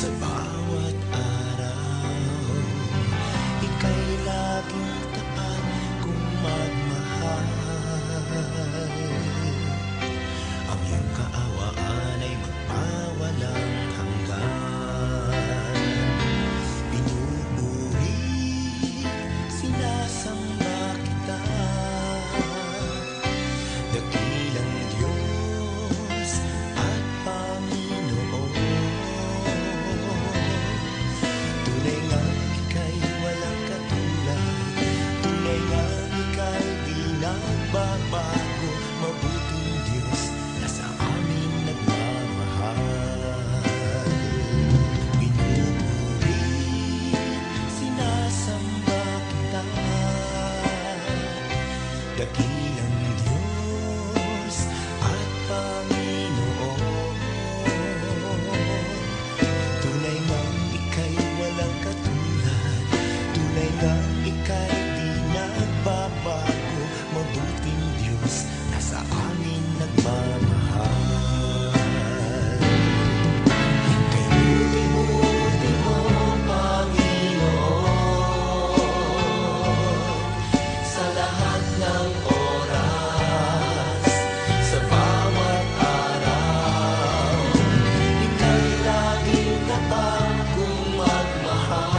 Sa bawat araw, ika'y laging tapat kung magmahal. Ang iyong kaawaan ay magpawalang hanggan. Pinupuri, sinasamba kita, dakilang Diyos at Panginoon. Tunay ngang ika'y walang katulad, tunay ngang ika'y di nagbabago. Mabuting Diyos na sa amin nagmamahal. Pinupuri, sinasamba kita, dakilang Diyos at Panginoon. Tunay ngang ika'y walang katulad, tunay ngang ika'y di nagbabago. Mabuting Diyos na sa amin nagmamahal. Kayo-buti mo, Panginoon, sa lahat ng oras, sa bawat araw, ika'y laging tapat kung magmahal.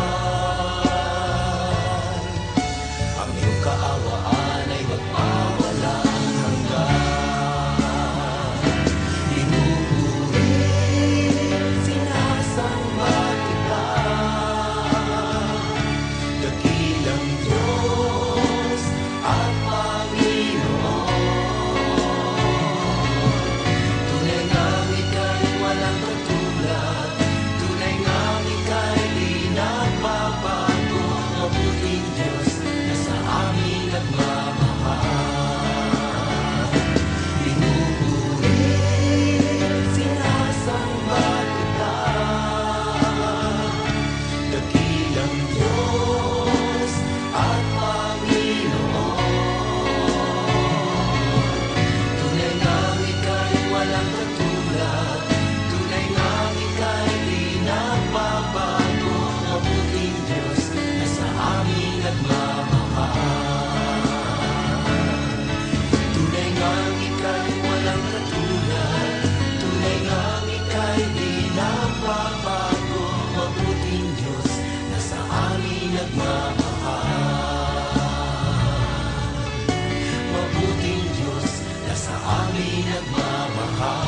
Ang iyong kaawaan ay magpawalang hanggan. Pinupuri, sinasamba kita, dakilang Diyos at Panginoon. Tunay ngang ika'y walang katulad, tunay ngang ika'y di nagbabago. Mabuting Diyos na sa amin nagmamahal. Pinupuri, sinasamba kita, dakilang Diyos at Panginoon. Tunay ngang ika'y walang katulad, tunay ngang ika'y di nagbabago. Mabuting Diyos na sa amin nagmamahal. Tunay ngang ika'y walang katulad, tunay ngang ika'y di nagbabago. Mabuting Diyos na sa amin nagmamahal. Mabuting Diyos na sa amin nagmamahal.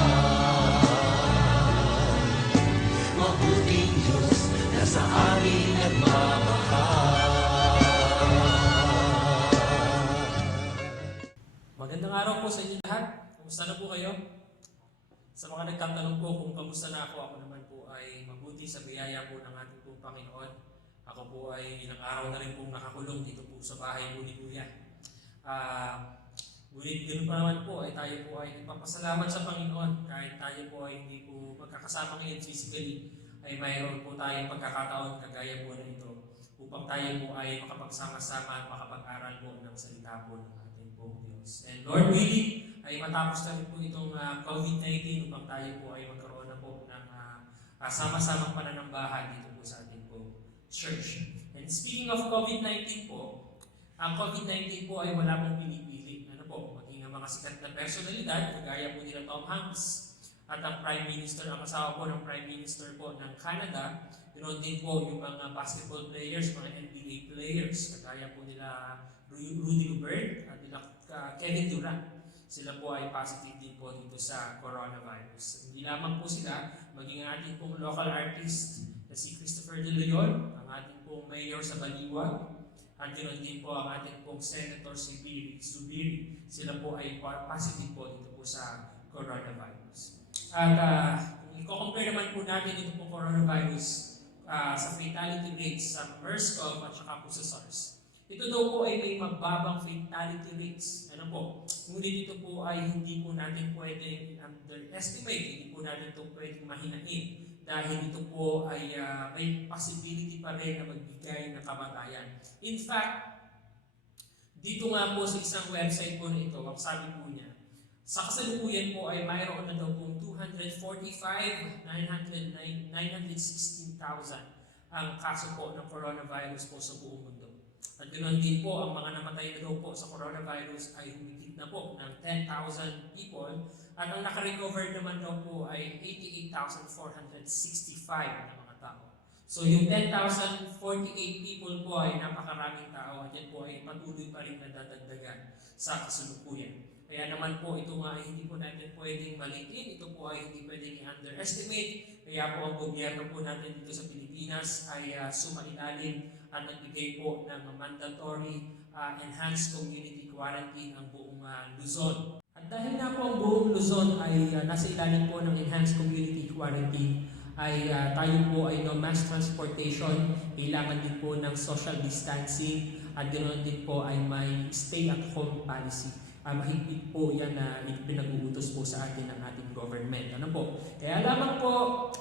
Mabuting Diyos na sa amin nagmamahal. Magandang araw po sa inyo lahat. Kumusta na po kayo? Sa mga nagtatanong po kung kamusta na ako naman po ay mabuti sa biyaya po ng ating pong Panginoon. Ako po ay ilang araw na rin pong nakakulong dito po sa bahay po ni Kuya. Ngunit ganoon pa naman po ay tayo po ay nagpapasalamat sa Panginoon kahit tayo po ay hindi po magkakasama ngayon physically, ay mayroon po tayong pagkakataon kagaya po na ito upang tayo po ay makapagsama-sama at makapag-aral po ng salita po ng ating pong Diyos. And Lord willing, ay matapos na rin po itong COVID-19 upang tayo po ay magkaroon na po ng sama-samang pananambahan dito po sa ating po church. And speaking of COVID-19 po, ang COVID-19 po ay wala pong pinipili. Ano po, maging ang mga sikat na personalidad, kagaya po nila Tom Hanks at ang Prime Minister, ang asawa po ng Prime Minister po ng Canada, ganoon din po yung mga basketball players, mga NBA players, kagaya po nila Rudy Gobert at nila Kevin Durant. Sila po ay positive din po dito sa coronavirus. Hindi lamang po sila, maging ang ating pong local artist na si Christopher De Leon, ang ating pong mayor sa Baliwag, at ganoon din po ang ating pong Senator si Zubiri. Sila po ay positive po dito po sa coronavirus. At kung i-compare naman po natin ito po coronavirus sa fatality rates sa MERS-CoV at saka po sa SARS, ito daw po ay may mababang fatality rates. Ano po? Ngunit ito po ay hindi po natin pwedeng underestimate, hindi po natin ito pwedeng mahinain dahil ito po ay may possibility pa rin na magbigay ng kamatayan. In fact, dito nga po sa isang website po na ito, ang sabi po niya, Sa kasalukuyan po ay mayroon na daw pong 245,916,000 ang kaso po ng coronavirus po sa buong mundo. At ganoon din po, ang mga namatay na daw po sa coronavirus ay humigit na po ng 10,000 people at ang nakarecover naman daw po ay 88,465 na mga tao. So yung 10,048 people po ay napakaraming tao at yan po ay patuloy pa rin nadadagdagan sa kasalukuyan. Kaya naman po ito nga ay hindi po natin pwedeng malitin, ito po ay hindi pwedeng i-underestimate. Kaya po ang gobyerno po natin dito sa Pilipinas ay sumailalim at nagbigay po ng mandatory enhanced community quarantine ang buong Luzon. At dahil nga po ang buong Luzon ay nasa ilalim po ng enhanced community quarantine, ay tayo po ay no mass transportation, kailangan din po ng social distancing at ganoon din po ay may stay at home policy. Mahigpit po yan na pinag-uutos po sa atin ng ating government. Ano po? Kaya lamang po,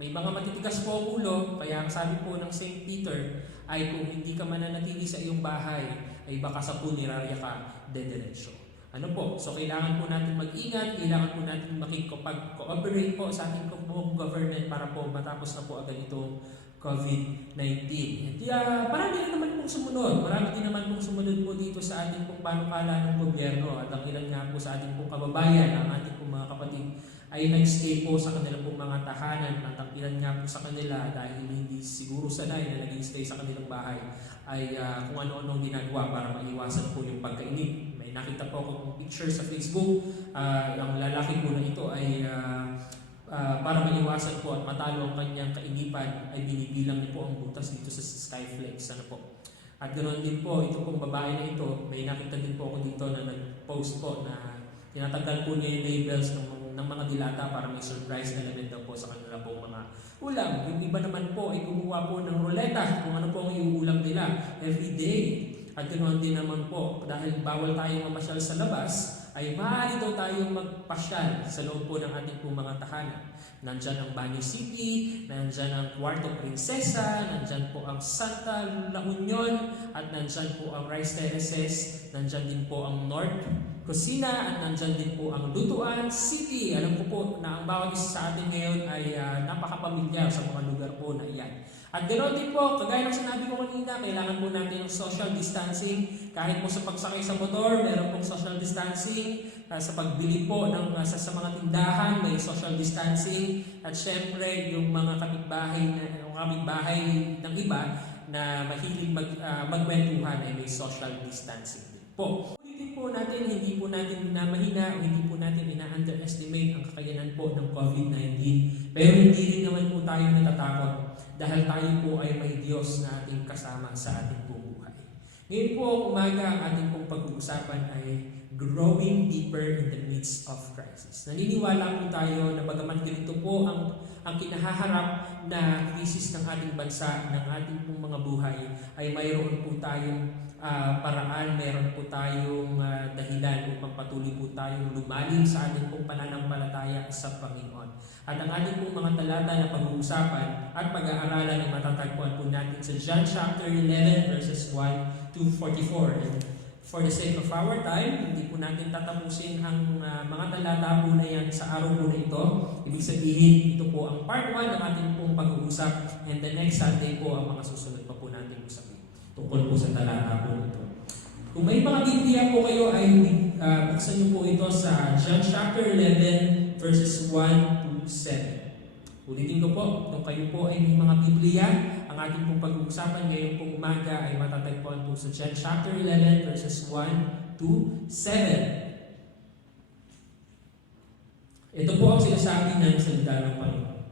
may mga matitigas po ang ulo, kaya ang sabi po ng St. Peter ay kung hindi ka mananatili sa iyong bahay, ay baka sa punerarya ka dediretso. Ano po? So kailangan po natin mag-ingat, kailangan po natin makikipag-cooperate po sa ating government para po matapos na po agad itong COVID-19. At marami na naman pong sumunod. Marami din naman pong sumunod po dito sa ating pong panukala ng gobyerno. At ang ilan nga po sa ating pong kababayan, ang ating pong mga kapatid, ay nag-stay po sa kanilang pong mga tahanan. At ang ilan nga po sa kanila, dahil hindi siguro sanay na nag-stay sa kanilang bahay, ay kung ano-ano ginagawa para maiwasan po yung pagkainip. May nakita po akong picture sa Facebook. Ang lalaki po na ito ay para maiwasan po at matalo ang kanyang kainipan ay binibilang niyo po ang butas dito sa Skyflex. Ano po? At ganoon din po, ito pong babae na ito, may nakita din po ako dito na nag-post po na tinatanggal po niya yung labels ng mga dilata para may surprise element daw po sa kanila pong mga ulam. Yung iba naman po ay gumawa po ng ruleta kung ano po ang iuulam nila every day. At ganoon din naman po, dahil bawal tayong mamasyal sa labas, ay maaari daw tayong magpasyal sa loob po ng ating pong mga tahanan. Nandyan ang Banyo City, nandyan ang Cuarto Princesa, nandyan po ang Santa La Union, at nandyan po ang Rice Terraces, nandyan din po ang North Cocina, at nandyan din po ang Lutuan City. Alam ko po na ang bawat isa sa atin ngayon ay napakapamilyar sa mga lugar po na iyan. At ganoon din po, kagaya ng sinabi ko kanina, kailangan po natin ng social distancing. Kahit po sa pagsakay sa motor, meron pong social distancing. Sa pagbili po ng, sa mga tindahan, may social distancing. At syempre, yung mga kapitbahay ng iba na mahilig magkwentuhan ay may social distancing din po. Ulitin po natin, hindi po natin minamahina o hindi po natin ina-underestimate ang kakayanan po ng COVID-19. Pero hindi rin naman po tayo natatakot dahil tayo po ay may Diyos na ating kasama sa ating pong buhay. Ngayon po ang umaga, ang ating pong pag-uusapan ay growing deeper in the midst of crisis. Naniniwala po tayo na bagaman ganito po ang kinahaharap na krisis ng ating bansa, ng ating pong mga buhay, ay mayroon po tayong paraan, mayroon po tayong dahilan upang patuloy po tayong lumalim sa ating pong pananampalataya sa Panginoon. At ang ating pong mga talata na pag-uusapan at pag-aaralan ay matatagpuan po natin sa John chapter 11 verses 1 to 44. And for the sake of our time, hindi po natin tatapusin ang mga talata po na yan sa araw po na ito. Ibig sabihin, ito po ang part 1 ng ating pong pag-uusap, and the next Sunday po ang mga susunod pa po natin usapin tungkol po sa talata po ito. Kung may mga Biblia po kayo ay buksan niyo po ito sa John chapter 11 verses 1 to 7. Ulitin ko po, kung kayo po ay may mga Biblia, ang ating pong pag-uusapan ngayong pong umaga ay matatagpuan po sa John chapter 11 verses 1 to 7. Ito po ang sinasabi ng salita ng Panginoon.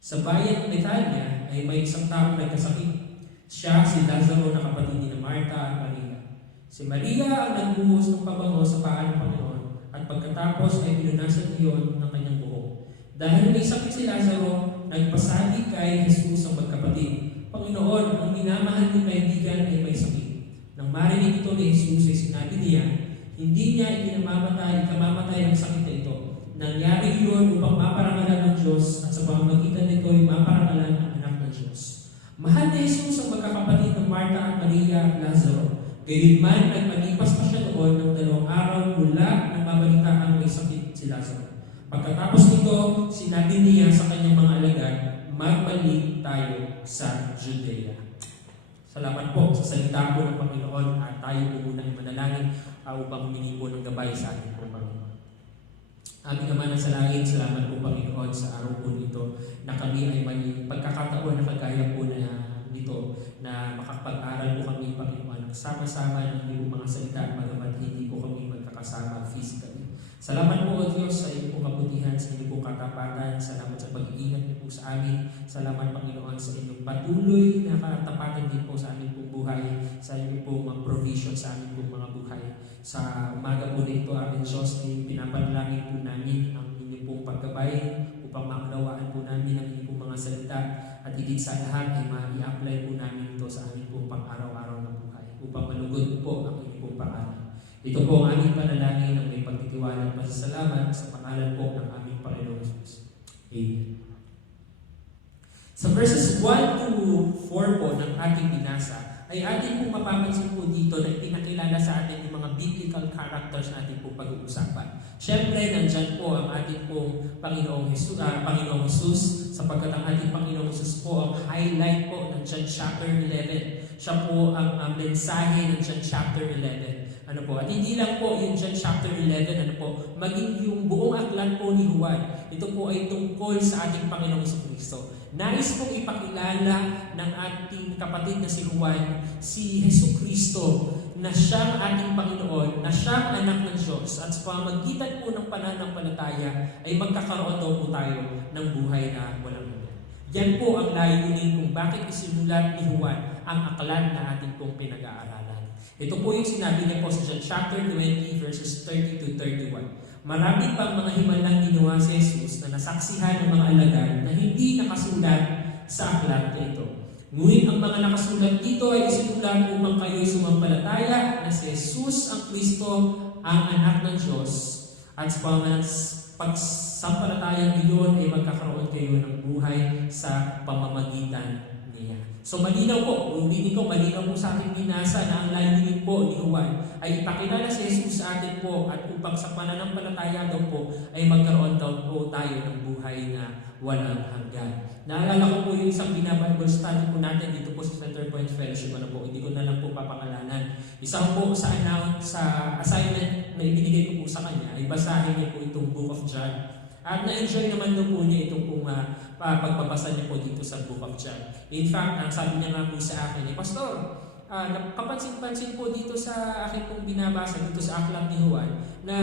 Sa bayan ng Betania ay may isang taong nagkasakit. Siya si Lazaro na kapatid ni Marta at Maria. Si Maria ang nagbuhos ng pabango sa paa ng Panginoon at pagkatapos ay pinunasan iyon ng kanyang buhok. Dahil may sakit si Lazaro, nagpasabi kay Jesus ang magkapatid, Panginoon, ang minamahal ng kaibigan ay may sakit. Nang marinig ito ni Jesus ay sinabi niya, hindi niya ikamamatay ang sakit na ito. Nangyari iyon upang maparangalan ng Diyos at sa pamamagitan nito ay maparangalan ang anak ng Diyos. Mahal ni Jesus ang magkakapatid ng Marta at Maria at Lazaro. Gayunman ay malipas pa siya doon ng 2 araw mula nang mabalitaan may sakit si Lazaro. Pagkatapos nito, sinabi niya sa kanyang mga alagad, magbalik tayo sa Judea. Salamat po sa salita po ng Panginoon at tayo po muna ay manalangin upang humingi po ng gabay sa ating po Panginoon. Aming Ama sa langit, salamat po Panginoon sa araw po nito na kami ay may pagkakataon na kagaya po na nito na makapag-aral po kami Panginoon sama-sama ng iyong mga salita at magamat hindi po kami magkakasama physically. Salamat po o Diyos sa iyong kabutihan, sa iyong po katapatan. Salamat sa pag-iingat niyo po sa amin. Salamat Panginoon sa inyong patuloy na katapatan din po sa aming pong buhay, sa iyong po mga provision sa aming pong mga buhay. Sa umaga po nito aming Diyos ay pinapanalangin po namin ang inyong pong paggabay upang maunawaan po namin ang inyong pong mga salita at higit sa lahat ay ma-i-apply po namin ito sa aming pong pang-araw-araw na buhay upang malugod po ang inyong pong pangalan. Ito po ang aming panalangin ng may pagtitiwala at pasasalamat sa pangalan po ng aming Panginoon Jesus. Amen. Sa verses 1 to 4 po ng ating binasa, ay ating pong mapapansin po dito na ipinakilala sa atin yung mga biblical characters na ating pong pag-uusapan. Siyempre, nandyan po ang ating pong Panginoong Jesus, sapagkat ang ating Panginoong Jesus po, ang highlight po nandyan chapter 11. Siya po ang mensahe nandyan chapter 11. Ano po? At hindi lang po yung dyan chapter 11, ano po, maging yung buong aklat po ni Juan. Ito po ay tungkol sa ating Panginoong Jesucristo. Nais pong ipakilala ng ating kapatid na si Juan, si Jesucristo, na siyang ating Panginoon, na siyang anak ng Diyos. At sa pamamagitan po ng pananampalataya, ay magkakaroon daw po tayo ng buhay na walang hanggan. Yan po ang layunin kung bakit isinulat ni Juan ang aklat na ating pong pinag-aaralan. Ito po yung sinabi niya po sa chapter 20 verses 30 to 31. Marami pang mga himalang ginawa si Jesus na nasaksihan ng mga alagad na hindi nakasulat sa aklat na ito. Ngunit ang mga nakasulat dito ay isinulat upang kayo'y sumampalataya na si Jesus ang Kristo, ang anak ng Diyos. At sa pagsampalataya niyon ay magkakaroon kayo ng buhay sa pamamagitan niya. So malinaw po, ulitin ko, malinaw po sa ating binasa na ang layunin po ni Juan ay ipakilala si Jesus sa atin po at upang sa pananampalataya daw po ay magkaroon daw po tayo ng buhay na walang hanggan. Naalala ko po yung isang Bible study po natin dito po sa Center Point Fellowship. Ano po, hindi ko na lang po papangalanan. Isa po sa assignment na ibinigay ko po sa kanya ay basahin niyo po itong Book of John. At na-enjoy naman doon po niya itong pong pagbabasa niya po dito sa Book of John. In fact, ang sabi niya nga po sa akin, Pastor, kapansin-pansin po dito sa akin pong binabasa dito sa aklat ni Juan na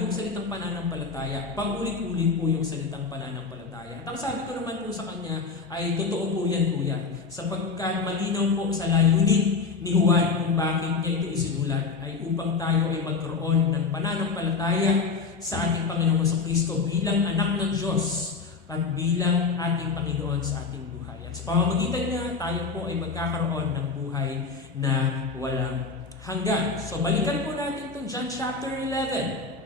yung salitang pananampalataya, pag-ulit-ulit po yung salitang pananampalataya. At ang sabi ko naman po sa kanya ay totoo po yan po yan. Sapagkat malinaw po sa layunin ni Juan kung bakit niya ito isinulat ay upang tayo ay magkaroon ng pananampalataya sa ating Panginoong Jesucristo bilang anak ng Diyos at bilang ating Panginoon sa ating buhay. At sa pamamagitan niya, tayo po ay magkakaroon ng buhay na walang hanggan. So balikan po natin itong John chapter 11.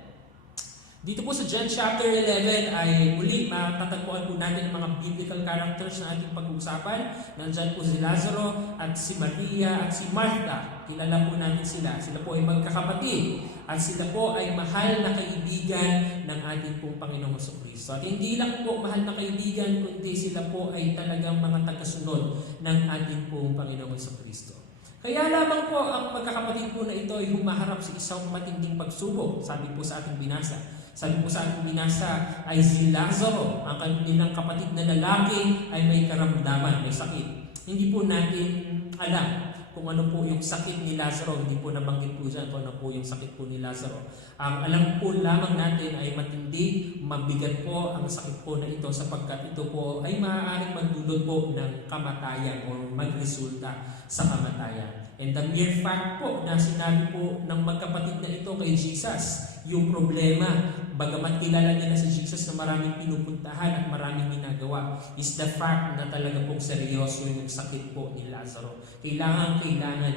Dito po sa John chapter 11 ay muli matatagpuan po natin ang mga biblical characters na ating pag-uusapan. Nandyan po si Lazaro at si Maria at si Martha. Kilala po natin sila. Sila po ay magkakapatid at sila po ay mahal na kaibigan ng ating pong Panginoong Jesucristo. At hindi lang po mahal na kaibigan, kundi sila po ay talagang mga tagasunod ng ating pong Panginoong Jesucristo. Kaya lamang po ang magkakapatid po na ito ay humaharap sa isang matinding pagsubok. Sabi po sa ating binasa. Sabi po sa ating binasa ay si Lazaro, ang kanilang kapatid na lalaki ay may karamdaman, may sakit. Hindi po natin alam kung ano po yung sakit ni Lazaro. Hindi po nabanggit po dyan kung ano po yung sakit po ni Lazaro. Ang alam po lamang natin ay matindi, mabigat po ang sakit po na ito sapagkat ito po ay maaaring magdulot po ng kamatayan o magresulta sa kamatayan. And the mere fact po na sinabi po ng magkapatid na ito kay Jesus, yung problema, bagamat kilala nila si Jesus na maraming pinupuntahan at maraming ginagawa, is the fact na talaga pong seryoso yung sakit po ni Lazaro. Kailangan,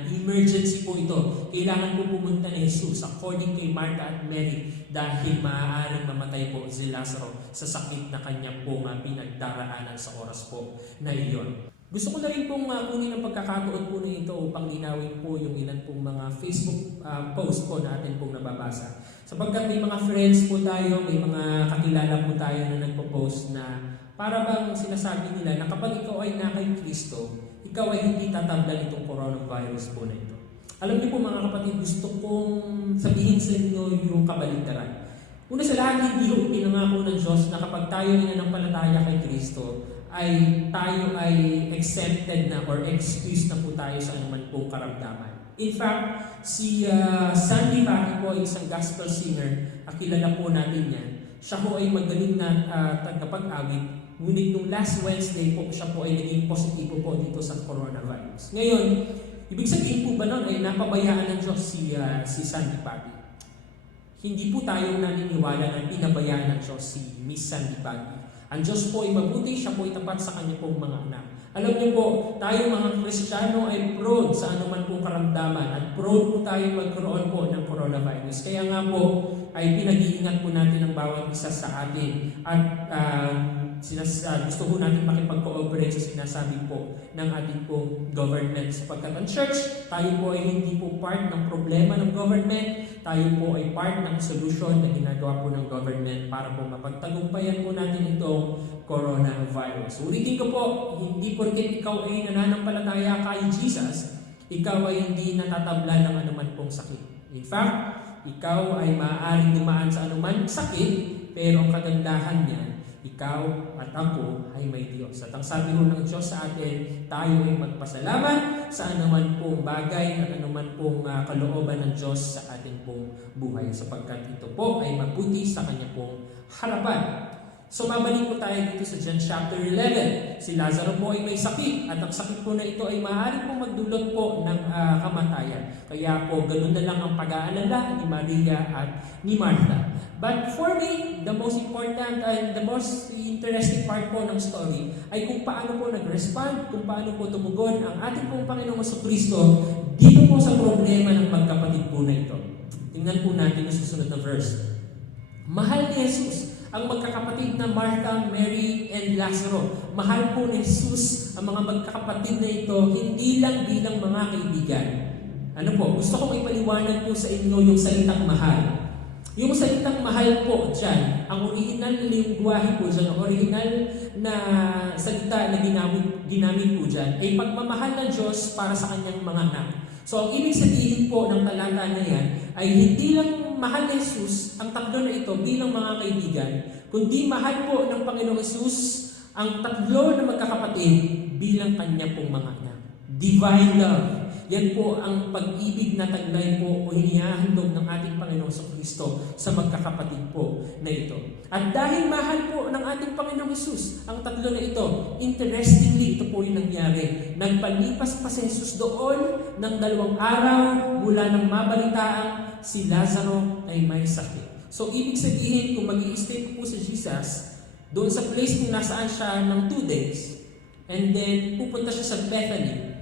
emergency po ito. Kailangan po pumunta ni Jesus according kay Martha at Mary dahil maaaring mamatay po si Lazaro sa sakit na kanyang po pinagdaraanan sa oras po na iyon. Gusto ko na rin pong kunin ang pagkakataon po na ito upang linawin po yung ilan pong mga Facebook post po na atin pong nababasa. Sapagkat may mga friends po tayo, may mga kakilala po tayo na nagpo-post na para bang sinasabi nila na kapag ikaw ay na kay Kristo, ikaw ay hindi tatablan itong coronavirus po na ito. Alam niyo po mga kapatid, gusto kong sabihin sa inyo yung kabaligtaran. Una sa lahat, hindi ko ipinangako ng Diyos na kapag tayo ay nanampalataya kay Kristo, ay tayo ay exempted na or excused na po tayo sa anuman pong karamdaman. In fact, si Sandy Paki po ay isang gospel singer, kilala po natin yan. Siya po ay magaling na tagapag-awit, ngunit nung last Wednesday po, siya po ay naging positibo po dito sa coronavirus. Ngayon, ibig sabihin po ba nun ay napabayaan ng Diyos si Sandy Paki? Hindi po tayo naniniwala na pinabayaan ng Diyos si Miss Sandy Paki. Ang Diyos po ay mabuti, siya po ay tapat sa kanya pong mga anak. Alam niyo po, tayo mga Kristiyano ay prone sa anuman pong karamdaman at prone po tayo magkaroon po ng coronavirus. Kaya nga po ay pinag-iingat po natin ang bawat isa sa atin at gusto po natin makipag-cooperate sa sinasabi po ng ating pong government. Sapagkat ang church, tayo po ay hindi po part ng problema ng government, tayo po ay part ng solution na ginagawa po ng government para po mapagtagumpayan po natin itong coronavirus. Ulitin ko po, hindi porket ikaw ay nananampalataya kay Jesus, ikaw ay hindi natatablan ng anuman pong sakit. In fact, ikaw ay maaaring dumaan sa anuman sakit, pero ang kagandahan niya, ikaw at ako ay may Diyos. At ang sabi ho ng Diyos sa atin, tayo ay magpasalamat sa anuman pong bagay at anuman pong kalooban ng Diyos sa ating pong buhay. Sapagkat ito po ay mabuti sa Kanya pong harapan. So babalik po tayo dito sa John chapter 11. Si Lazaro po ay may sakit at ang sakit po na ito ay maaari pong magdulot po ng kamatayan. Kaya po ganun na lang ang pag-aalala ni Maria at ni Martha. But for me, the most important and the most interesting part po ng story ay kung paano po nag-respond, kung paano po tumugon ang ating pong Panginoong Jesucristo dito po sa problema ng magkapatid po na ito. Tingnan po natin yung susunod na verse. Mahal ni Jesus ang magkakapatid na Martha, Mary, and Lazaro. Mahal po ni Jesus ang mga magkakapatid na ito hindi lang bilang mga kaibigan. Ano po? Gusto kong ipaliwanag po sa inyo yung salitang mahal. Yung salitang mahal po dyan, ang original na lingwahe po dyan, ang original na salita na ginamit po dyan, ay pagmamahal ng Diyos para sa kanyang mga anak. So ang ibig sabihin po ng talata na yan, ay hindi lang mahal ni Jesus ang tatlo na ito bilang mga kaibigan, kundi mahal po ng Panginoong Jesus ang tatlo na magkakapatid bilang kanya pong mga anak. Divine love. Yan po ang pag-ibig na taglay po o hinihahandog ng ating Panginoong Kristo sa magkakapatid po na ito. At dahil mahal po ng ating Panginoong Jesus ang tatlo na ito, interestingly, ito po yung nangyari. Nagpalipas pa si Jesus doon ng 2 araw mula nang mabalitaan si Lazaro ay may sakit. So, ibig sabihin, kung mag-i-stay po si Jesus doon sa place kung nasaan siya ng 2 days, and then pupunta siya sa Bethany,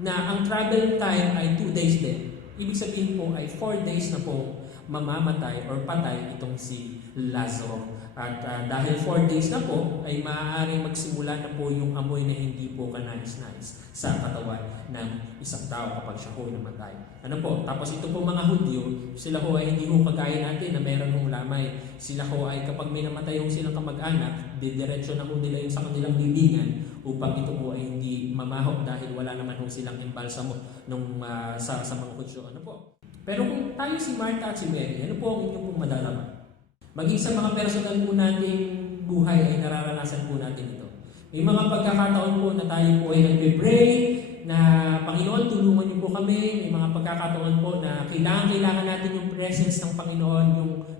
na ang travel time ay 2 days din. Ibig sabihin po ay 4 days na po mamamatay or patay itong si Lazaro. At dahil 4 days na po, ay maaaring magsimula na po yung amoy na hindi po kanais-nais sa katawan ng isang tao kapag siya po namatay. Ano po? Tapos ito po mga Hudyo, sila po ay hindi po kagaya natin na meron hong lamay. Sila po ay kapag may namatay yung silang kamag-anak, didiretso na po nila yung sa kanilang libingan upang ito po ay hindi mamahok dahil wala naman po silang imbalsamo nung, sa mga Hudyo. Ano po? Pero kung tayo si Martha at si Mary, ano po ang inyong pong madalaman? Maging sa mga personal po nating buhay ay nararanasan po natin ito. May mga pagkakataon po na tayo po ay nagpe-pray na Panginoon, tulungan niyo po kami. May mga pagkakataon po na kailangan natin yung presence ng Panginoon,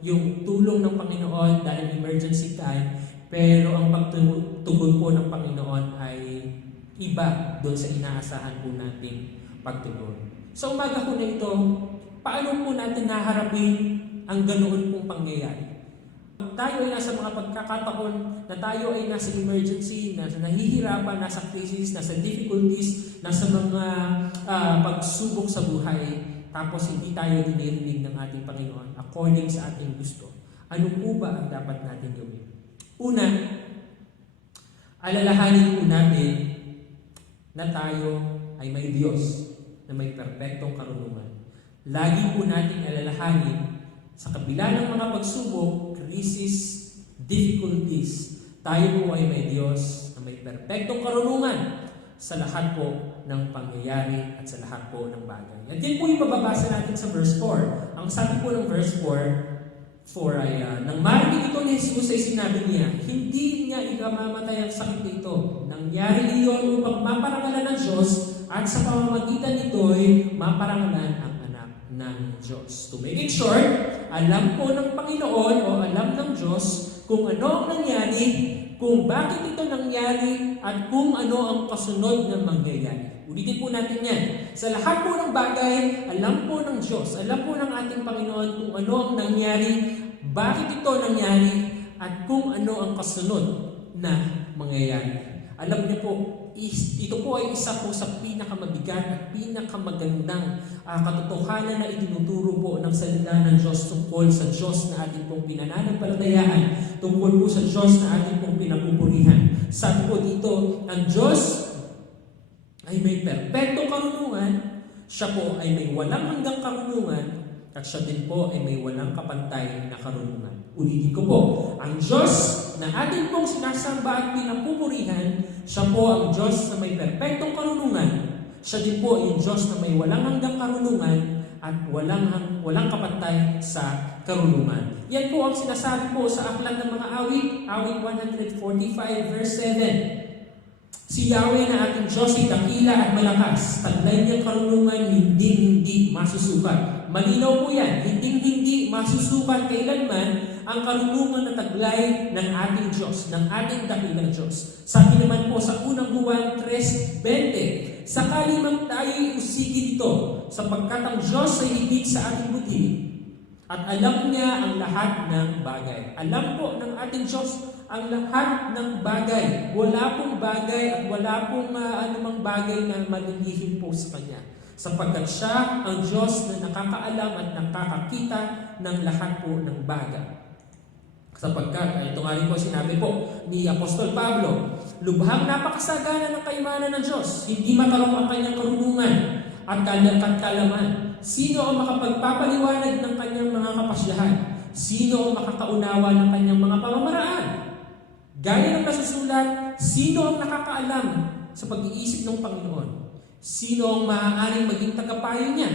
yung tulong ng Panginoon dahil emergency time. Pero ang pagtugon po ng Panginoon ay iba doon sa inaasahan po nating pagtugon. So umaga po na ito, paano po natin naharapin ang ganoon pong pangyayari? Tayo ay nasa mga pagkakataon na tayo ay nasa emergency, nasa nahihirapan, nasa crisis, nasa difficulties, nasa mga pagsubok sa buhay, tapos hindi tayo dinirinig ng ating Panginoon according sa ating gusto. Ano po ba ang dapat natin gawin? Una, alalahanin po natin na tayo ay may Diyos na may perpektong karunungan. Lagi po nating alalahanin sa kabila ng mga pagsubok, crisis, difficulties, tayo po ay may Diyos na may perpektong karunungan sa lahat po ng pangyayari at sa lahat po ng bagay. At yan po yung mababasa natin sa verse 4. Ang sabi po ng verse 4 ay, nang marinig ito ni Jesus ay sinabi niya, hindi niya ikamamatay ang sakit nito. Nangyari iyon upang maparangalan ng Diyos at sa pamamagitan nito'y maparangalan ang anak ng Diyos. To make it short, alam po ng Panginoon o alam ng Diyos kung ano ang nangyari, kung bakit ito nangyari, at kung ano ang kasunod na mangyayari. Ulitin po natin yan. Sa lahat po ng bagay, alam po ng Diyos, alam po ng ating Panginoon kung ano ang nangyari, bakit ito nangyari, at kung ano ang kasunod na mangyayari. Alam niyo po, ito po ay isa po sa pinakamabigat at pinakamagandang katotohanan na itinuturo po ng salita ng Diyos tungkol sa Diyos na ating pong pinananampalatayaan, tungkol po sa Diyos na ating pong pinapupurihan. Sabi po dito, ang Diyos ay may perpektong karunungan, siya po ay may walang hanggang karunungan, at siya din po ay may walang kapantay na karunungan. Ulitin ko po, ang Diyos na ating pong sinasamba at pinapupurihan, siya po ang Diyos na may perpektong karunungan. Siya din po yung Diyos na may walang hanggang karunungan at walang kapantay sa karunungan. Yan po ang sinasabi po sa aklat ng mga awit, awit 145 verse 7. Si Yahweh na ating Diyos ay dakila at malakas. Taglay niyang karunungan, hindi masusukat. Malinaw po yan, hindi masusukat kailanman ang karunungan na taglay ng ating Diyos, ng ating dakilang Diyos. Sabi naman po sa unang Juan 3:20, sakali man tayo'y usigi dito, sapagkat ang Diyos ay higit sa ating buti, at alam niya ang lahat ng bagay. Alam po ng ating Diyos ang lahat ng bagay. Wala pong bagay at wala pong anumang bagay na malilihim po sa Kanya. Sapagkat siya ang Diyos na nakakaalam at nakakakita ng lahat po ng bagay. Sapagkat, ito nga rin po sinabi po ni Apostol Pablo, lubhang napakasagana ng kayamanan ng Diyos, hindi matarong ang kanyang karunungan at kalaman. Sino ang makapagpapaliwanag ng kanyang mga kapasyahan? Sino ang makakaunawa ng kanyang mga pamamaraan? Gaya ng nasusulat, sino ang nakakaalam sa pag-iisip ng Panginoon? Sino ang maaaring maging tagapayo niya?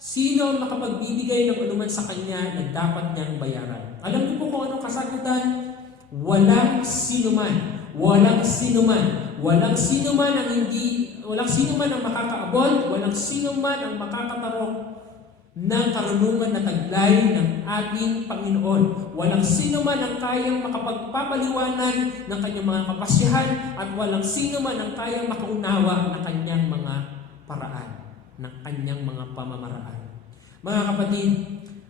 Sino ang makapagbibigay ng anuman sa kanya na dapat niyang bayaran? Alam niyo po kung anong kasagutan? Walang sinuman. Walang sinuman. Walang sinuman ang makakaabot, walang sinuman ang makakatarong ng karunungan na taglay ng ating Panginoon. Walang sinuman ang kayang makapagpapaliwanag ng kanyang mga kapasyahan at walang sinuman ang kayang makaunawa ng kanyang mga paraan, ng kanyang mga pamamaraan. Mga kapatid,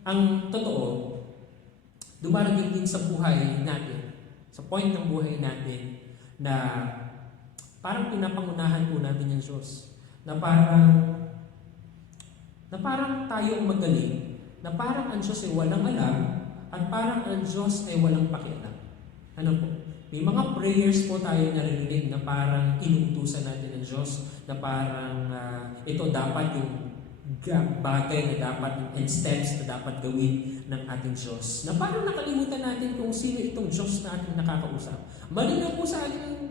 ang totoo, dumarating din sa buhay natin, sa point ng buhay natin na parang pinapangunahan po natin yung Diyos. Na parang tayo ang magaling. Na parang ang Diyos ay walang alam at parang ang Diyos ay walang pakialam. Ano po? May mga prayers po tayo narinig na parang inuutusan natin ng Diyos na parang ito dapat yung bagay na dapat and steps na dapat gawin ng ating Diyos. Na parang nakalimutan natin kung sino itong Diyos na ating nakakausap. Malinaw po sa ating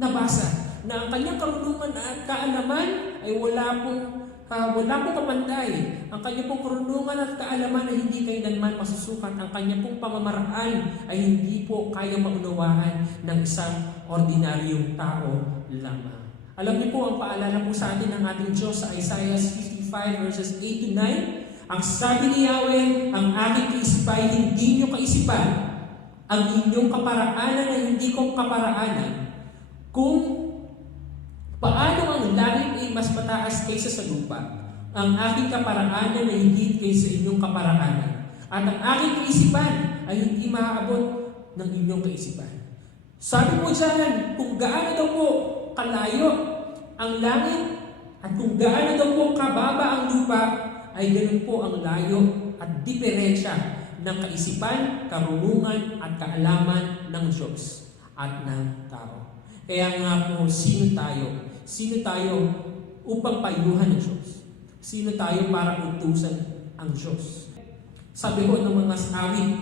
nabasa na ang kanyang karunungan at kaalaman ay wala pong kapantay. Ang kanyang pong karunungan at kaalaman ay hindi kailanman masusukat. Ang kanyang pong pamamaraan ay hindi po kaya maunawaan ng isang ordinaryong tao lamang. Alam niyo po ang paalala po sa atin ng ating Diyos sa Isaiah 55 verses 8 to 9. Ang sabi ni Yahweh, ang aking kaisipan ay hindi niyo kaisipan. Ang inyong kaparaanan ay hindi kong kaparaanan. Kung paano ang langit ay mas mataas kaysa sa lupa, ang aking kaparaanan ay hindi kaysa inyong kaparaanan. At ang aking kaisipan ay hindi maaabot ng inyong kaisipan. Sabi po dyan, kung gaano daw po kalayo ang langit at kung gaano daw po kababa ang lupa, ay ganun po ang layo at diferensya ng kaisipan, karunungan at kaalaman ng Diyos at ng tao. Kaya nga po, sino tayo? Sino tayo upang payuhan ng Diyos? Sino tayo para utusan ang Diyos? Sabi ko ng mga awit,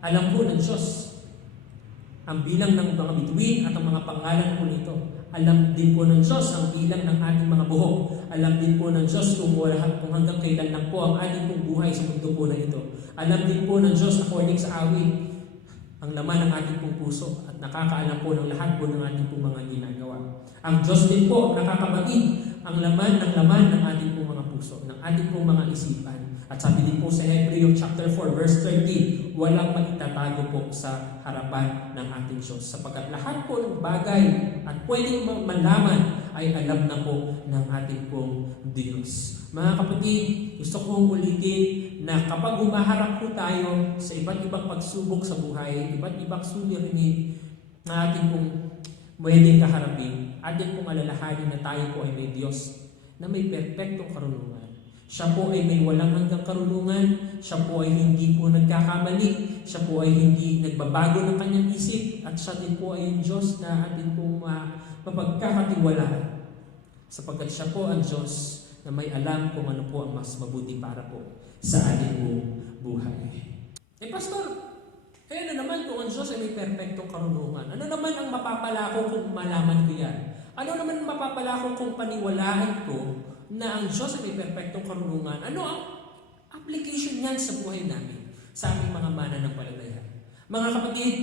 alam po ng Diyos ang bilang ng mga bituin at ang mga pangalan po nito. Alam din po ng Diyos ang bilang ng ating mga buhok. Alam din po ng Diyos kung hanggang kailan lang po ang ating pong buhay sa mundo po na ito. Alam din po ng Diyos according sa awit ang laman ng ating pong puso at nakakaalam po ng lahat po ng ating pong mga ginagawa. Ang Diyos din po ang nakakabatid ang laman ng ating pong mga puso, ng ating pong mga isipan. At sabi din po sa Hebreo chapter 4 verse 13, walang maitatago po sa harapan ng ating Diyos. Sapagkat lahat po ng bagay at pwedeng malaman ay alam na po ng ating pong Diyos. Mga kapatid, gusto kong ulitin na kapag humaharap po tayo sa iba't ibang pagsubok sa buhay, iba't ibang suliranin na ating pong pwedeng kaharapin, atin pong alalahanin na tayo po ay may Diyos na may perpektong karunungan. Siya po ay may walang hanggang karunungan, siya po ay hindi po nagkakamali, siya po ay hindi nagbabago ng kanyang isip, at siya din po ay yung Diyos na atin pong mapagkakatiwalaan. Sapagkat siya po ang Diyos na may alam kung ano po ang mas mabuti para po sa ating buhay. Pastor, kaya ano naman kung ang Diyos ay may perpektong karunungan? Ano naman ang mapapala ko kung malaman ko yan? Ano naman ang mapapala ko kung paniwalaan ko na ang Diyos ay may perpektong karunungan? Ano ang application niyan sa buhay namin, sa aming mga mananampalataya? Mga kapatid,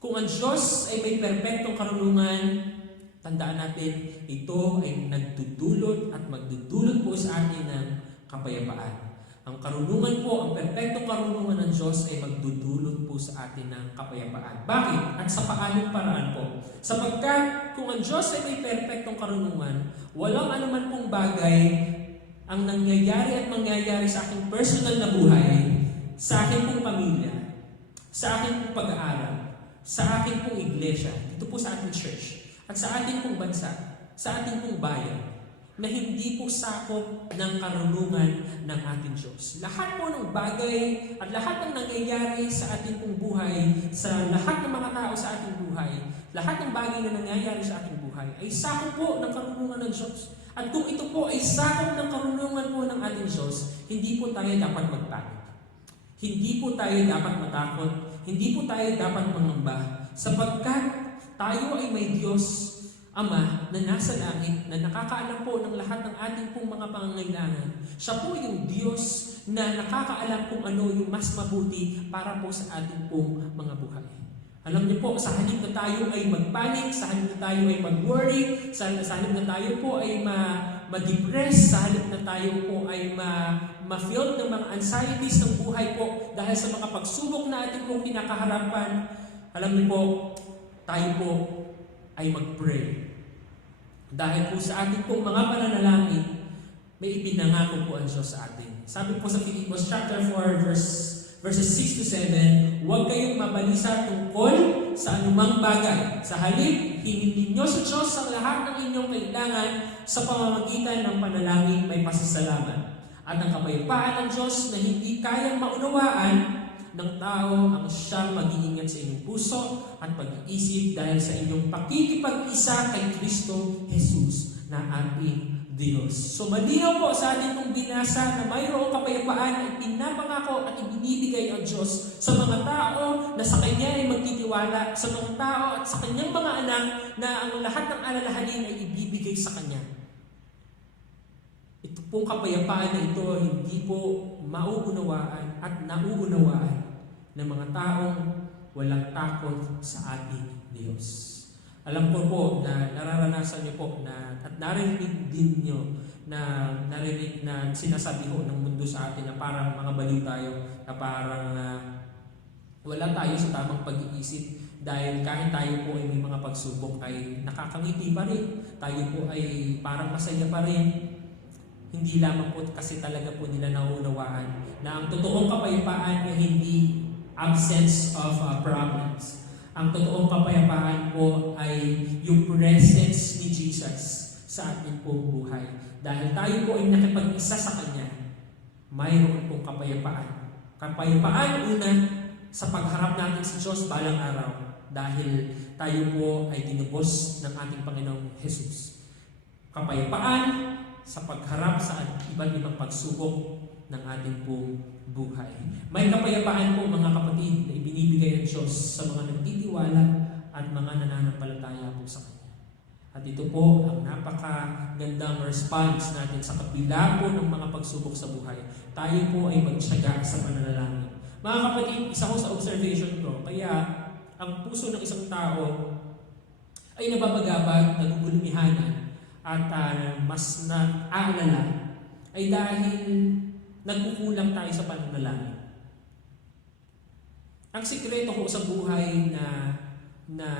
kung ang Diyos ay may perpektong karunungan, tandaan natin, ito ay nagdudulot at magdudulot po sa atin ng kapayapaan. Ang karunungan po, ang perpektong karunungan ng Diyos ay magdudulot po sa atin ng kapayapaan. Bakit? At sa paanong paraan po? Sapagkat kung ang Diyos ay may perpektong karunungan, walang anuman pong bagay ang nangyayari at mangyayari sa aking personal na buhay, sa aking pong pamilya, sa aking pong pag-aaral, sa aking pong iglesia, dito po sa ating church, at sa ating pong bansa, sa ating pong bayan, na hindi po sakop ng karunungan ng ating Diyos. Lahat po ng bagay at lahat ng nangyayari sa ating pong buhay, sa lahat ng mga tao sa ating buhay, lahat ng bagay na nangyayari sa ating buhay ay sakop po ng karunungan ng Diyos. At kung ito po ay sakop ng karunungan po ng ating Diyos, hindi po tayo dapat magpanik. Hindi po tayo dapat matakot. Hindi po tayo dapat mangamba. Sapagkat tayo ay may Diyos Ama na nasa langit, na nakakaalam po ng lahat ng ating pong mga pangangailangan. Siya po yung Diyos na nakakaalam kung ano yung mas mabuti para po sa ating pong mga buhay. Alam niyo po, sa halip na tayo ay magpanik, sa halip na tayo ay mag-worry, sa halip na tayo po ay ma-depress, sa halip na tayo po ay ma-feel ng mga anxieties ng buhay po dahil sa mga pagsubok na ating pong kinakaharapan, alam niyo po, tayo po ay mag-pray. Dahil po sa ating pong mga pananalangin, may ipinangako po ang Diyos sa atin. Sabi po sa Filipos chapter 4 verses 6 to 7, huwag kayong mabalisa tungkol sa anumang bagay. Sa halip, hingin ninyo sa Diyos ang lahat ng inyong kailangan sa pamamagitan ng panalangin may pasasalamat. At ang kapayapaan ng Diyos na hindi kayang maunawaan ng tao ang siyang mag-iingat sa inyong puso at pag-iisip dahil sa inyong pakikipag-isa kay Kristo Jesus na ating Diyos. So malinaw po sa atin kung binasa na mayroong kapayapaan na ipinapangako at ibinibigay ang Diyos sa mga tao na sa Kanya ay magtitiwala, sa mga tao at sa Kanyang mga anak na ang lahat ng alalahanin ay ibibigay sa Kanya. Ito pong kapayapaan na ito hindi po mauunawaan at nauunawaan ng mga taong walang takot sa ating Diyos. Alam ko po na nararanasan niyo po na at narinig din niyo na narinig na sinasabi ho ng mundo sa atin na parang mga baliw tayo, na parang wala tayo sa tamang pag-iisip dahil kahit tayo po ay may mga pagsubok ay nakakangiti pa rin. Tayo po ay parang masaya pa rin. Hindi lamang po kasi talaga po nila nauunawaan na ang totoong kapayapaan ay hindi absence of problems. Ang totoong kapayapaan po ay yung presence ni Jesus sa ating pong buhay. Dahil tayo po ay nakipag-isa sa Kanya, mayroon pong kapayapaan. Kapayapaan una sa pagharap natin sa Diyos balang araw. dahil tayo po ay tinubos ng ating Panginoong Jesus. Kapayapaan sa pagharap sa iba't ibang pagsubok ng ating pong buhay. May kapayapaan po mga kapatid na ibinibigay ng Diyos sa mga nagtitiwala at mga nananampalataya po sa Kanya. At ito po ang napakagandang response natin sa kabila po ng mga pagsubok sa buhay. Tayo po ay magtiyaga sa pananalangin. Mga kapatid, isa ko sa observation ko, kaya ang puso ng isang tao ay nababagabag, nagugulumihanan, at mas naaalala ay dahil nagkukulang tayo sa pananalangin. Ang sikreto ko sa buhay na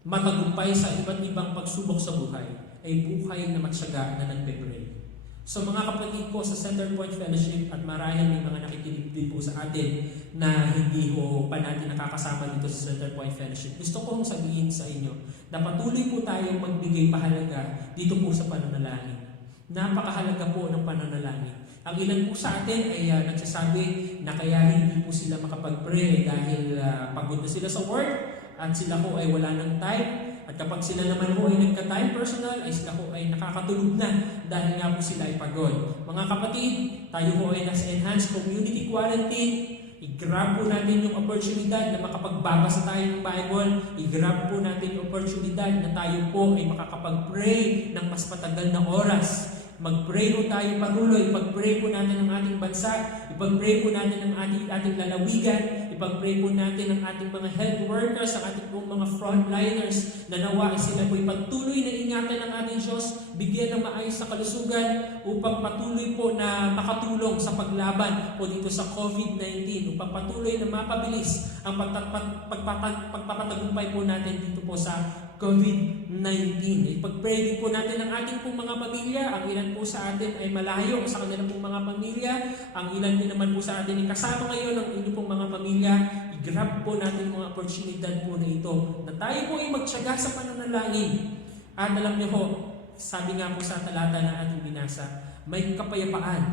matagumpay sa iba't ibang pagsubok sa buhay ay buhay na matyaga na nagpe-pray. So mga kapatid ko sa Center Point Fellowship at marahil may mga nakikinig din po sa atin na hindi po pa natin nakakasama dito sa Center Point Fellowship. Gusto kong sabihin sa inyo na patuloy po tayong magbigay pahalaga dito po sa pananalangin. Napakahalaga po ng pananalangin. Ang ilan po sa atin ay nagsasabi na kaya hindi po sila makapag-pray dahil pagod na sila sa work, at sila po ay wala ng time. At kapag sila naman po ay nagka-time personal, ay sila po ay nakakatulog na dahil nga po sila ay pagod. Mga kapatid, tayo po ay nasa enhanced community quarantine. I-grab po natin yung opportunidad na makapagbabasa tayo ng Bible. I-grab po natin yung opportunidad na tayo po ay makakapag-pray ng mas matagal na oras. Mag-pray po tayo patuloy. Ipag-pray po natin ang ating bansa. Ipag-pray po natin ang ating lalawigan. Ipag-pray po natin ang ating mga health workers, ang ating pong mga frontliners na nawa sila po patuloy na ingatan ng ating Diyos, bigyan ng maayos na kalusugan upang patuloy po na makatulong sa paglaban po dito sa COVID-19, upang patuloy na mapabilis ang pagpapatagumpay po natin dito po sa COVID-19. Ipag-pray din po natin ang ating pong mga pamilya. Ang ilan po sa atin ay malayo sa kanilang pong mga pamilya. Ang ilan din naman po sa atin ay kasama ngayon ang inyong pong mga pamilya. I-grab po natin mga oportunidad po na ito na tayo po ay magtiyaga sa pananalangin. At alam niyo po, sabi nga po sa talata na ating binasa, may kapayapaan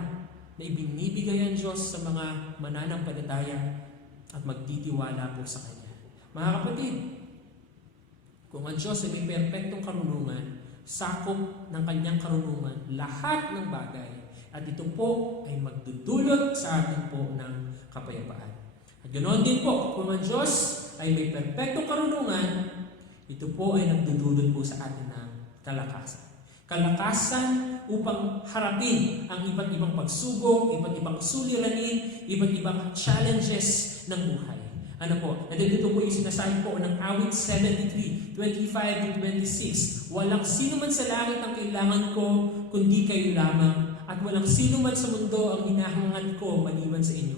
na ibinibigay ang Diyos sa mga mananampalataya at magtitiwala po sa Kanya. Mga kapatid, kung ang Diyos ay may perpektong karunungan, sakop ng Kanyang karunungan lahat ng bagay, at ito po ay magdudulot sa atin po ng kapayapaan. At ganoon din po, kung ang Diyos ay may perpektong karunungan, ito po ay nagdudulot po sa atin ng kalakasan. Kalakasan upang harapin ang iba't ibang pagsubok, iba't ibang suliranin, iba't ibang challenges ng buhay. Ano po? Nandito po yung sinasabi po ng awit 73:25-26. Walang sino man sa langit ang kailangan ko, kundi kayo lamang. At walang sino man sa mundo ang hinahangan ko maliban sa inyo.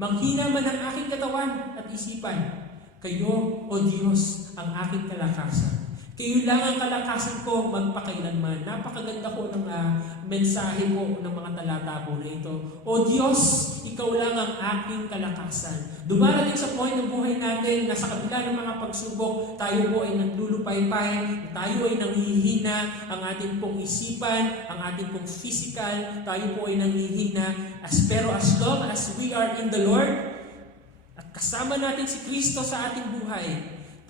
Manghina man ang aking katawan at isipan. Kayo, O Diyos, ang aking kalakasan. Kayo lang ang kalakasan ko magpakailanman. Napakaganda po ng mensahe po ng mga talata po na ito. O Diyos, Ikaw lang ang aking kalakasan. Dumarating sa point ng buhay natin na sa kabila ng mga pagsubok, tayo po ay naglulupaypay, tayo ay nanghihina, ang ating pong isipan, ang ating pong physical, tayo po ay nanghihina. Pero as long as we are in the Lord, at kasama natin si Kristo sa ating buhay,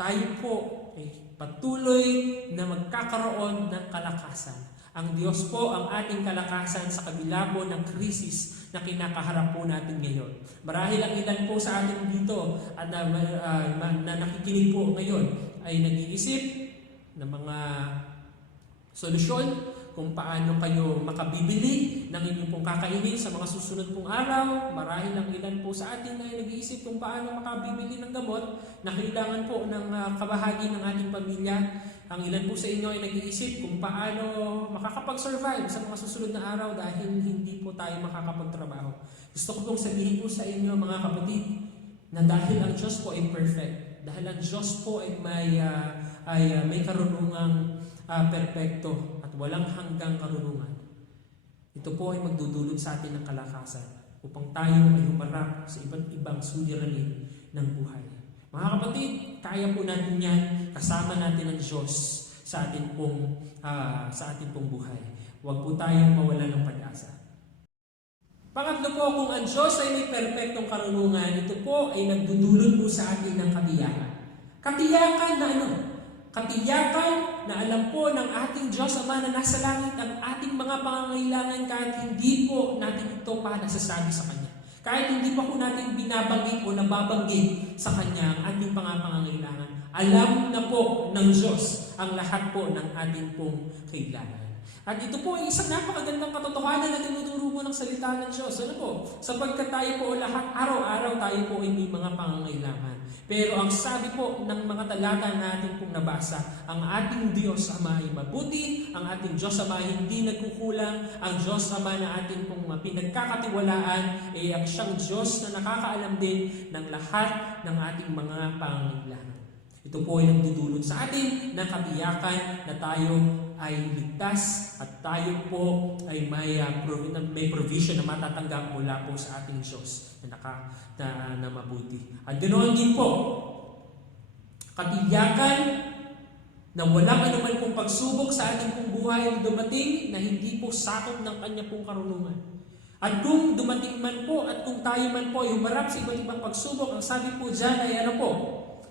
tayo po ay patuloy na magkakaroon ng kalakasan. Ang Diyos po ang ating kalakasan sa kabila po ng krisis na kinakaharap po natin ngayon. Marahil ang ilan po sa atin dito at na nakikinig po ngayon ay nag-iisip ng mga solusyon kung paano kayo makabibili ng inyong pong kakainin sa mga susunod pong araw. Marahil ang ilan po sa atin ay nag-iisip kung paano makabibili ng gamot na kailangan po ng kabahagi ng ating pamilya. Ang ilan po sa inyo ay nag-iisip kung paano makakapag-survive sa mga susunod na araw dahil hindi po tayo makakapagtrabaho. Gusto ko pong sabihin po sa inyo mga kapatid na dahil ang Diyos po ay perfect, dahil ang Diyos po ay may karunungang perpekto at walang hanggang karunungan. Ito po ay magdudulot sa atin ng kalakasan upang tayo ay humarap sa iba't ibang suliranin ng buhay. Mga kapatid, kaya po natin yan, kasama natin ang Diyos sa ating pong buhay. Huwag po tayong mawala ng pag-asa. Pangatlo po, kung ang Diyos ay may perpektong karunungan, ito po ay nagdudulot po sa atin ng katiyakan. Katiyakan na ano? Katiyakan na alam po ng ating Diyos Ama na nasa langit ang ating mga pangangailangan kahit hindi po natin ito pa nasasabi sa Kanya. Kahit hindi pa po natin binabanggit o nababanggit sa Kanya ang ating pangangailangan. Alam na po ng Diyos ang lahat po ng ating pong kailangan. At ito po ay isang napakagandang katotohanan na tinuturo mo ng salita ng Diyos. Ano po? Sapagkat tayo po lahat, araw-araw tayo po ay may mga pangangailangan. Pero ang sabi po ng mga talata natin pong nabasa, ang ating Diyos Ama ay mabuti, ang ating Diyos Ama ay hindi nagkukulang, ang Diyos Ama na ating pong pinagkakatiwalaan ay ang siyang Diyos na nakakaalam din ng lahat ng ating mga pangangailangan. Ito po ay nagdudulot sa atin ng katiyakan na tayo ay ligtas at tayo po ay may provision na matatanggap mula po sa ating Diyos na mabuti. At ganoon din po, katiyakan na walang anuman pong pagsubok sa ating pong buhay ang dumating na hindi po sakop ng Kanya pong karunungan. At kung dumating man po at kung tayo man po ay humarap sa iba't ibang pagsubok, ang sabi po dyan ay ano po?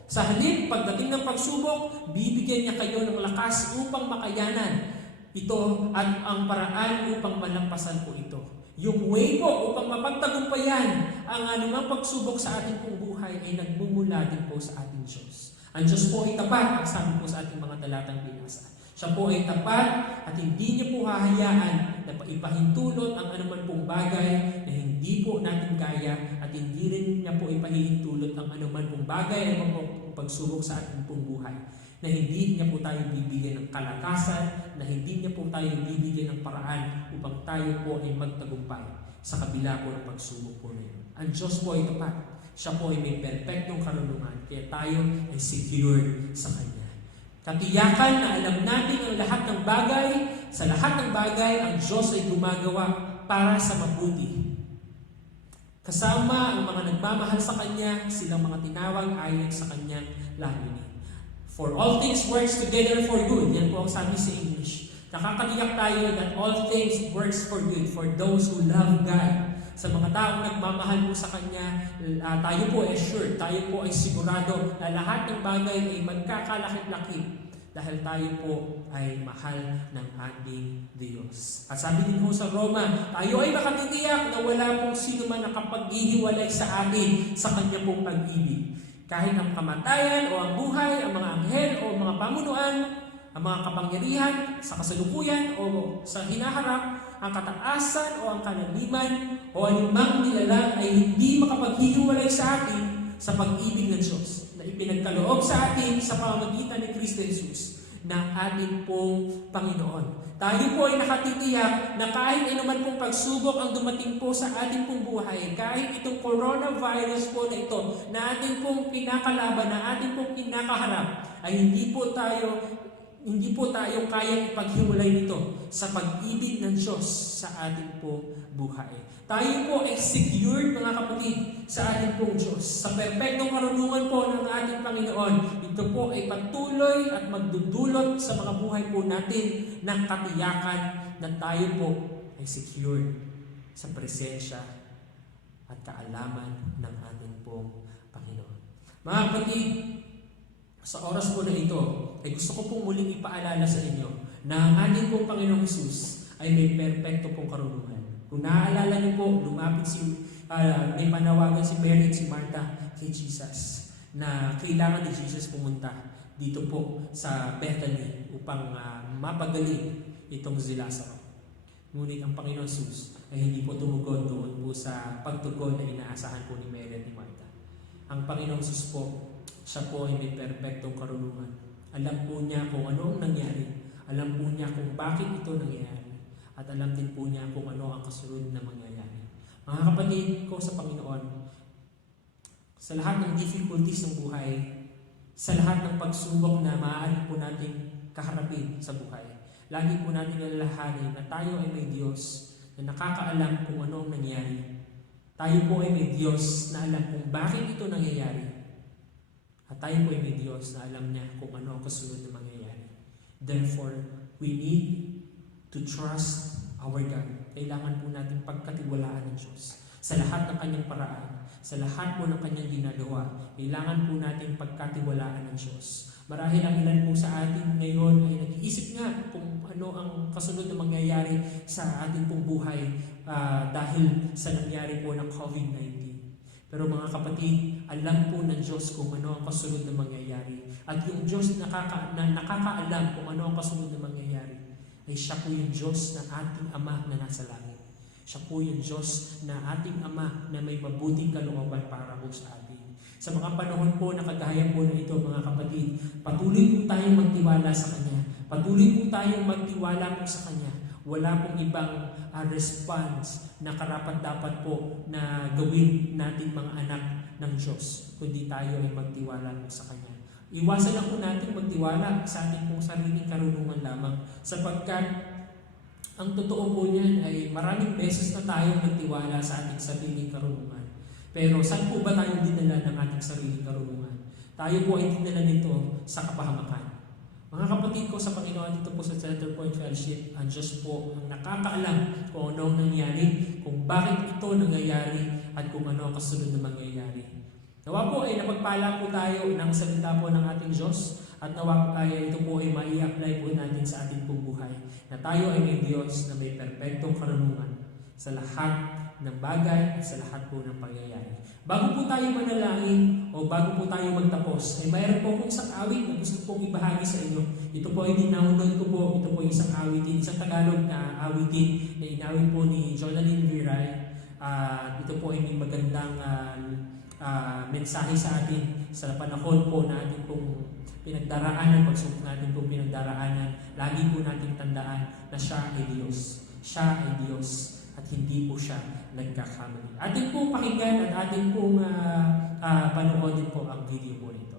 Sa halip, pagdating ng pagsubok, bibigyan niya kayo ng lakas upang makayanan ito at ang paraan upang malampasan po ito. Yung way po upang mapagtagumpayan ang anumang pagsubok sa ating pong buhay ay nagmumula din po sa ating Diyos. Ang Diyos po ay tapat, ang sabi po sa ating mga talatang binasa. Siya po ay tapat at hindi niya po hahayaan na ipahintulot ang anuman pong bagay na hindi po natin kaya at hindi rin niya po ipahintulot ang anuman pong bagay na pagsubok sa ating pong buhay. Na hindi niya po tayo bibigyan ng kalakasan, na hindi niya po tayo bibigyan ng paraan upang tayo po ay magtagumpay sa kabila po ng pagsubok po na yun. Ang Diyos po ay tapat. Siya po ay may perpektong karunungan, kaya tayo ay secured sa Kanya. Katiyakan na alam natin ang lahat ng bagay, sa lahat ng bagay, ang Diyos ay gumagawa para sa mabuti. Kasama ang mga nagmamahal sa Kanya, silang mga tinawag ayon sa Kanyang layunin. For all things works together for good. Yan po ang sabi sa English. Nakakatiyak tayo that all things works for good for those who love God. Sa mga taong nagmamahal po sa Kanya, tayo po ay sure, tayo po ay sigurado na lahat ng bagay ay magkakalakip-lakip dahil tayo po ay mahal ng ating Diyos. At sabi din po sa Roma, tayo ay makatitiyak na wala pong sino man nakapaghihiwalay sa atin sa Kanya pong pag-ibig. Kahit ang kamatayan o ang buhay, ang mga anghel o mga pamunuan, ang mga kapangyarihan sa kasalukuyan o sa hinaharap, ang kataasan o ang kanaliman o anumang nilalang ay hindi makapaghihiwalay sa atin sa pag-ibig ng Diyos na ipinagkaloob sa atin sa pamamagitan ni Kristo Jesus na ating pong Panginoon. Tayo po ay nakatitiyak na kahit anuman pong pagsubok ang dumating po sa ating pong buhay, kahit itong coronavirus po na ito na ating pong kinakalaban, na ating pong kinakaharap, ay hindi po tayo kayang ipaghiwalay nito sa pag-ibig ng Diyos sa ating pong buhay. Tayo po ay secured, mga kapatid, sa ating pong Diyos. Sa perpektong karunungan po ng ating Panginoon, ito po ay patuloy at magdudulot sa mga buhay po natin ng katiyakan na tayo po ay secured sa presensya at kaalaman ng ating pong Panginoon. Mga kapatid, sa oras po na ito, ay gusto ko pong muling ipaalala sa inyo na ang ating pong Panginoong Hesus ay may perpekto pong karunungan. Kung naaalala niyo po, may panawagan si Mary at si Martha kay Jesus na kailangan ni Jesus pumunta dito po sa Bethany upang mapagaling itong si Lazaro. Ngunit ang Panginoong Hesus ay hindi po tumugon doon po sa pagtugon na inaasahan po ni Mary at ni Martha. Ang Panginoong Hesus po, siya po ay may perpektong karunungan. Alam po niya kung ano ang nangyari. Alam po niya kung bakit ito nangyayari. At alam din po niya kung ano ang kasunod na mangyayari. Mga kapatid ko sa Panginoon, sa lahat ng difficulties ng buhay, sa lahat ng pagsubok na maaari po natin kaharapin sa buhay, lagi po natin alalahanin na tayo ay may Diyos na nakakaalam kung ano ang nangyayari. Tayo po ay may Diyos na alam kung bakit ito nangyayari. At tayo po ay may Diyos na alam niya kung ano ang kasunod na mangyayari. Therefore, we need to trust our God. Kailangan po natin pagkatiwalaan ng Diyos sa lahat ng kanyang paraan, sa lahat po ng kanyang ginagawa. Kailangan po natin pagkatiwalaan ng Diyos. Marahil ang ilan po sa atin ngayon ay nag-iisip nga kung ano ang kasunod na mangyayari sa ating pong buhay dahil sa nangyari po ng COVID-19. Pero mga kapatid, alam po ng Diyos kung ano ang kasunod na mangyayari. At yung Diyos na nakakaalam kung ano ang kasunod na mangyayari, ay siya po yung Diyos na ating Ama na nasa langit. Siya po yung Diyos na ating Ama na may mabuting kalooban para po sa atin. Sa mga panahon po na kagaya po na ito, mga kapatid, patuloy po tayong magtiwala sa Kanya. Patuloy po tayong magtiwala po sa Kanya. Wala pong ibang response na karapat-dapat po na gawin natin mga anak ng Diyos, kundi tayo ay magtiwala po sa Kanya. Iwasan lang po natin magtiwala sa ating pong sariling karunungan lamang, sapagkat ang totoo po niyan ay maraming beses na tayong nagtiwala sa ating sariling karunungan. Pero saan po ba tayo dinala ng ating sariling karunungan? Tayo po ay dinala nito sa kapahamakan. Mga kapatid ko sa Panginoon, dito po sa Center Point Fellowship, ang Diyos po ang nakakaalam kung ano ang nangyari, kung bakit ito nangyayari, at kung ano ang kasunod na mangyayari. Nawa po ay napagpala po tayo ng salita po ng ating Diyos, at nawa ay ito po ay mai-apply po natin sa ating pong buhay, na tayo ay may Diyos na may perpektong karunungan sa lahat ng bagay at sa lahat po ng pangyayari. Bago po tayo manalangin o bago po tayo magtapos, ay mayroon po akong isang awit na gusto pong ibahagi sa inyo. Ito po ay dinaunod ko po. Ito po ay isang awitin, isang Tagalog na awitin na inawit po ni Jonalyn Viray. Ito po ay may magandang mensahe sa atin sa panahon po na ating pong pinagdaraanan, pagsubok natin pong pinagdaraanan. Lagi po natin tandaan na siya ay Diyos. Siya ay Diyos. At hindi po siya nagkakamali. Ating pong pakinggan at ating pong panoodin po ang video po nito.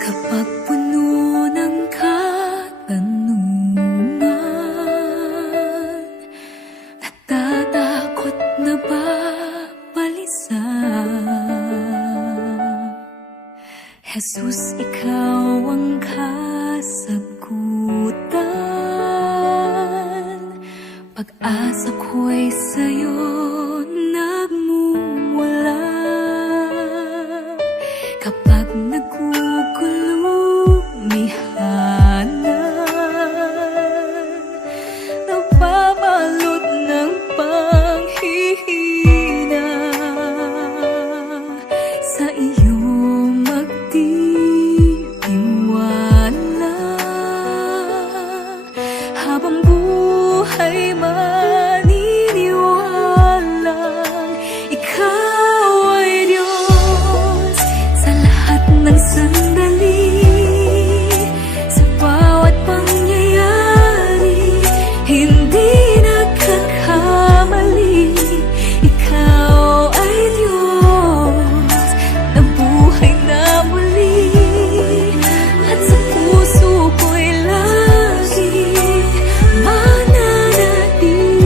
Kapag puno ng katanungan, natatakot na ba balisa? Jesus, ikaw ang kasagutan. Pag-asa ko'y sa'yo nagmumula. Kapag nababalot ng panghihina, sa iyo magtitiwala. Habang buhay maniniwalang ikaw ay Diyos sa lahat ng sandali. Sa bawat pangyayari, hindi nagkakamali. Ikaw ay Diyos na buhay na muli. At sa puso ko'y lagi mananatili.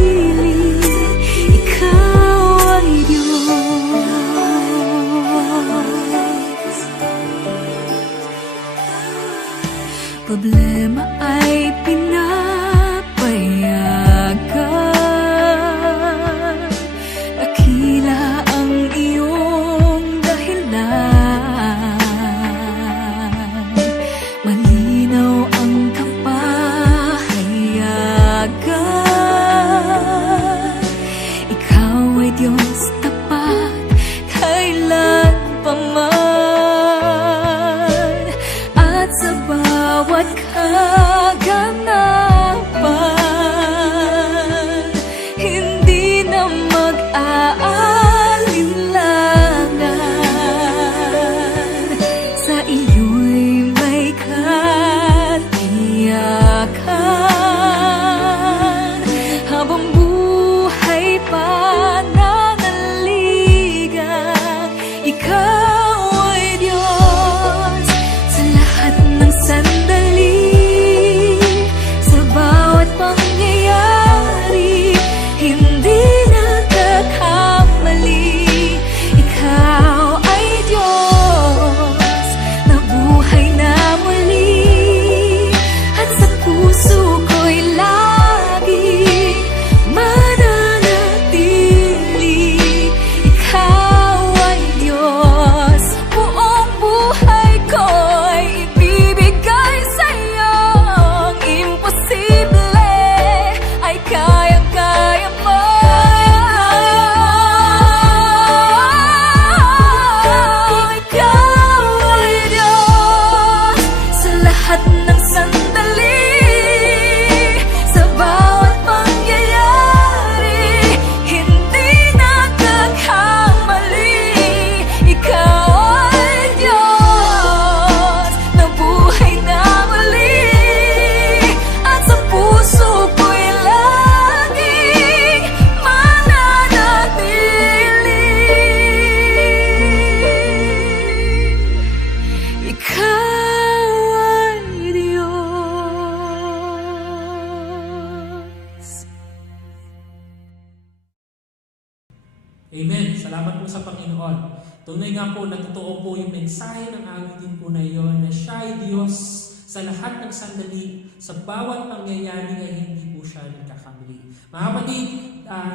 Amen. Salamat po sa Panginoon. Tunay nga po na totoo po yung mensahe ng awitin po na iyon na siya ay Diyos sa lahat ng sandali, sa bawat pangyayari ay hindi po siya nagkakamali. Mga kapatid,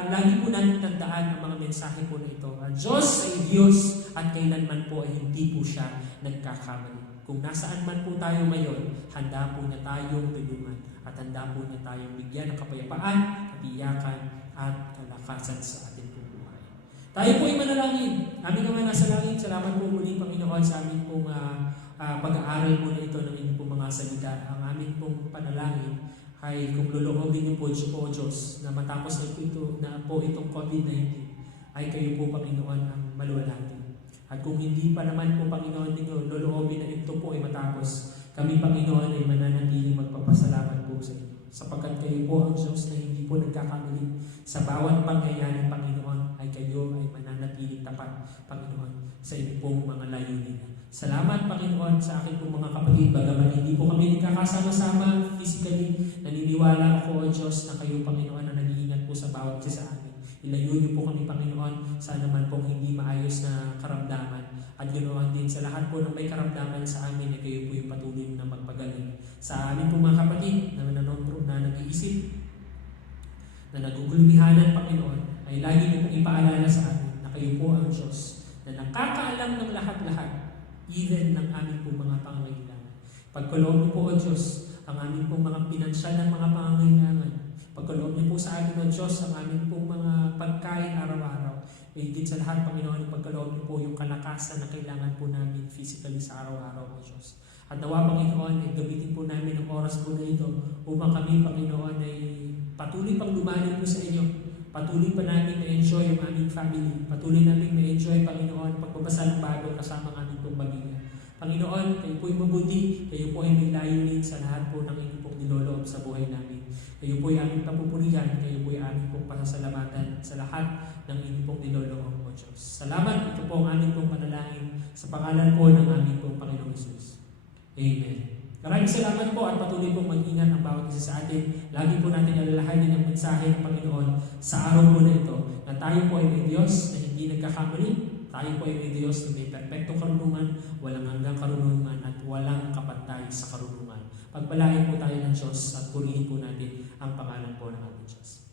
lagi po natin tandaan ang mga mensahe po na ito. Ang Diyos ay Diyos at kailanman po ay hindi po siya nagkakamali. Kung nasaan man po tayo ngayon, handa po na tayong tulungan at handa po na tayong bigyan ng kapayapaan, katiyakan at kalakasan sa ating po buhay. Tayo po ay manalangin. Aming Ama nasa langit, salamat po muli Panginoon sa aming pong pag-aaral po na ito ng inyong pong mga salita. Ang aming pong panalangin ay kung luluobin niyo po o Diyos na matapos na po itong COVID-19 ay kayo po Panginoon ang maluwalhati. At kung hindi pa naman po Panginoon ninyo luluobin na ito po ay matapos, kami Panginoon ay mananatiling magpapasalamat po sa inyo. Sapagkat kayo po ang Diyos na hindi po nagkakamali sa bawat pangyayari Panginoon ay kayo ay mananatiling tapat Panginoon sa inyong pong mga layunin. Salamat Panginoon sa aking pong mga kapatid. Bagaman hindi po kami nagkakasama-sama physically, naniniwala ako o Diyos na kayo Panginoon na nag-iingat po sa bawat isa sa amin. Ilayo niyo po kami Panginoon sa naman pong hindi maayos na karamdaman. At ganoon din sa lahat po ng may karamdaman sa amin na kayo po yung patuloy na magpagaling. Sa amin po mga kapatid na nag-iisip, na nagugulmihanan Panginoon, ay lagi niyo pong ipaalala sa amin na kayo po ang Diyos na nakakaalam ng lahat-lahat, even ng aming po mga pangangailangan. Pagkaloob niyo po o Diyos ang aming po mga pinansyal ng mga pangangailangan. Pagkaloob niyo po sa amin o Diyos ang aming po mga pagkain araw-araw. Higit sa lahat, Panginoon, pagkaloob niyo po yung kalakasan na kailangan po namin physically sa araw-araw o Diyos. At nawa, Panginoon, ay gamitin po namin ang oras po na ito upang kami, Panginoon, ay patuloy pang lumanin po sa inyo. Patuloy pa namin na-enjoy ang aming family. Patuloy namin na-enjoy, Panginoon, pagbabasa ng Bible kasama ang aming pong pamilya. Panginoon, kayo po'y mabuti, kayo po ay may layunin sa lahat po ng inyong pong niloloob sa buhay namin. Kayo po'y aming papupurihan, kayo po'y aming pong pasasalamatan sa lahat ng inyong pong niloloob o Diyos. Salamat, ito po ang aming pong panalangin sa pangalan po ng aming pong Panginoong Hesus. Amen. Maraming salamat po at patuloy pong mag-ingat ang bawat isa sa atin. Lagi po natin alalahanin ang mensahe ng Panginoon sa araw po na ito na tayo po ay may Diyos na hindi nagkakamali. Tayo po ay may Diyos na may perpektong karunungan, walang hanggang karunungan at walang kapantay sa karunungan. Pagpalain po tayo ng Diyos at purihin po natin ang pangalan po ng ating Diyos.